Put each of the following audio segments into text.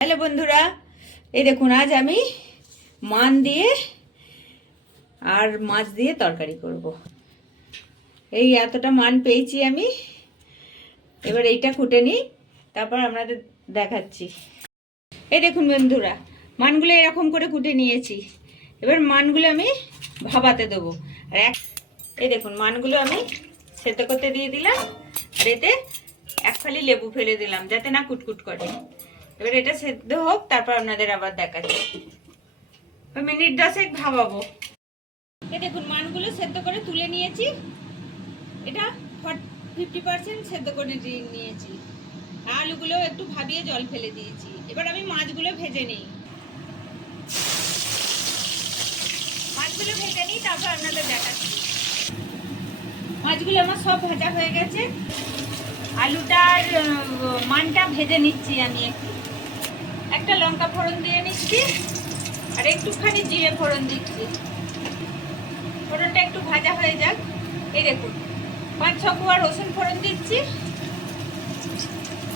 Hello বন্ধুরা, এই দেখুন আজ আমি মান দিয়ে আর মাছ দিয়ে তরকারি করব। এই এতটা মান পেয়েছি আমি। এবার এইটা কুটে নিই, তারপর আপনাদের দেখাচ্ছি। এই দেখুন বন্ধুরা, মানগুলো এরকম করে কুটে নিয়েছি। এবার মানগুলো আমি ভাবাতে দেবো। আর এক এই দেখুন, মানগুলো আমি সেদ্ধ করতে দিয়ে দিলাম। আর এতে এক ফালি লেবু ফেলে দিলাম, যাতে না কুটকুট করে। এবার এটা সেদ্ধ হোক, তারপর আপনাদের আবার দেখাচ্ছি। মিনিট দশেক ভাবাবো। দেখুন, মানগুলো সেদ্ধ করে তুলে নিয়েছি। এটা ফিফটি পার্সেন্ট সেদ্ধ করে নিয়েছি। আলুগুলো একটু ভাবিয়ে জল ফেলে দিয়েছি। এবার আমি মাছগুলো ভেজে নিই। মাছগুলো ভেজে নিই, তারপর আপনাদের দেখাচ্ছি। মাছগুলো আমার সব ভাজা হয়ে গেছে। আলুটার মানটা ভেজে নিচ্ছি আমি একটু। একটা লঙ্কা ফোড়ন দিয়ে নিচ্ছি, আর একটুখানি জিরে ফোড়ন দিচ্ছি। ফোড়নটা একটু ভাজা হয়ে যাক। এই দেখুন, পাঁচ ছ কুয়া রসুন ফোড়ন দিচ্ছি,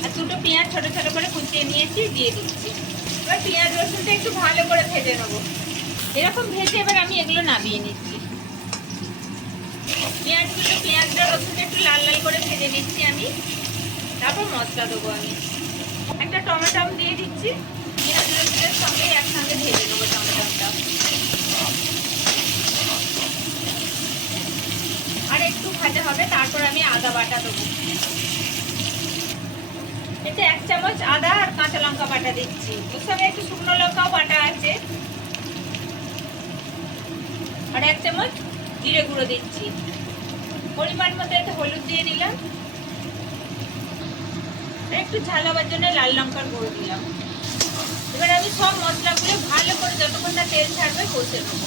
আর দুটো পেঁয়াজ ছোটো ছোটো করে কুচিয়ে নিয়েছি, দিয়ে দিচ্ছি। এবার পেঁয়াজ রসুনটা একটু ভালো করে ভেজে নেব। এরকম ভেজে এবার আমি এগুলো নামিয়ে নিচ্ছি। পেঁয়াজগুলো পেঁয়াজটা রসুনটা একটু লাল লাল করে ভেজে নিচ্ছি আমি। তারপর মশলা দেবো আমি। একটা টমেটো দিয়ে দিচ্ছি। পেঁয়াজ রসুনের সঙ্গে একসঙ্গে ভেজে নেব টমেটোটা আর একটু ভাজা হবে, তারপর আমি আদা বাটা দেবো। এতে এক চামচ আদা আর কাঁচা লঙ্কা বাটা দিচ্ছি। ওর সঙ্গে একটু শুকনো লঙ্কাও বাটা আছে। আর এক চামচ জিরে গুঁড়ো দিচ্ছি। পরিমাণ মতো এতে হলুদ দিয়ে দিলাম। একটু ঝাল হবার জন্য লাল লঙ্কার গুঁড়ো দিলাম। এবার আমি সব মশলাগুলো ভালো করে যতক্ষণ না তেল ছাড়বে কষে নেব।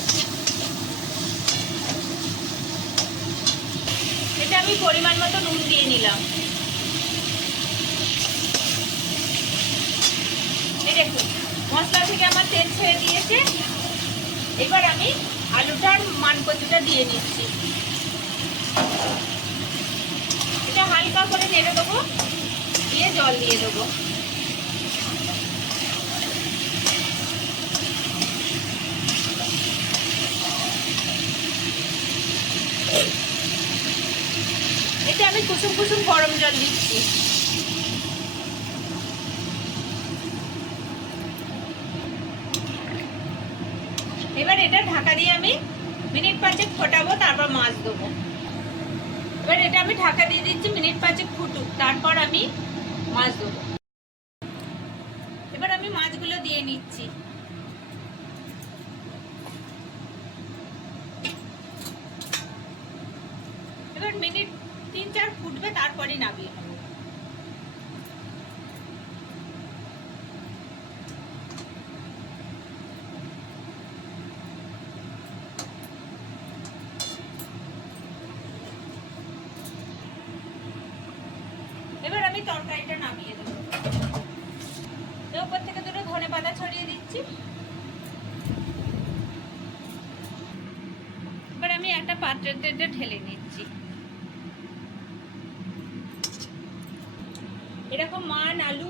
এটা আমি পরিমাণ মতো নুন দিয়ে নিলাম। এই দেখুন, মশলা থেকে আমার তেল ছেড়ে দিয়েছে। এবার আমি আলুটার মানকচুটা দিয়ে নিচ্ছি। এটা হালকা করে নেড়ে দেবো। জল দিয়ে দেবো। এতে আমি কুসুম কুসুম গরম জল দিচ্ছি। এবার এটা ঢাকা দিয়ে আমি মিনিট পাঁচেক ফোটাবো, তারপর মাছ দেবো। এবার এটা আমি ঢাকা দিয়ে দিচ্ছি, মিনিট পাঁচেক ফুটুক। তারপর আমি মাছ দেবো এবার আমি মাছগুলো দিয়ে নিচ্ছি। এবার মিনিট তিন চার ফুটবে তারপরে নামিয়ে আমি তরকারিটা নামিয়ে দেবো। উপর থেকে দুটো ধনে পাতা ছড়িয়ে দিচ্ছি। এবার আমি একটা পাত্রের তেলটা ঢেলে নিচ্ছি। এরকম মান আলু,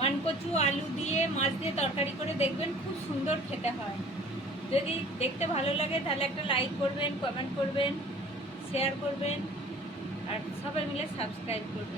মান কচু, আলু দিয়ে মাছ দিয়ে তরকারি করে দেখবেন খুব সুন্দর খেতে হয়। যদি দেখতে ভালো লাগে তাহলে একটা লাইক করবেন কমেন্ট করবেন শেয়ার করবেন, আর সবাই মিলে সাবস্ক্রাইব করবেন।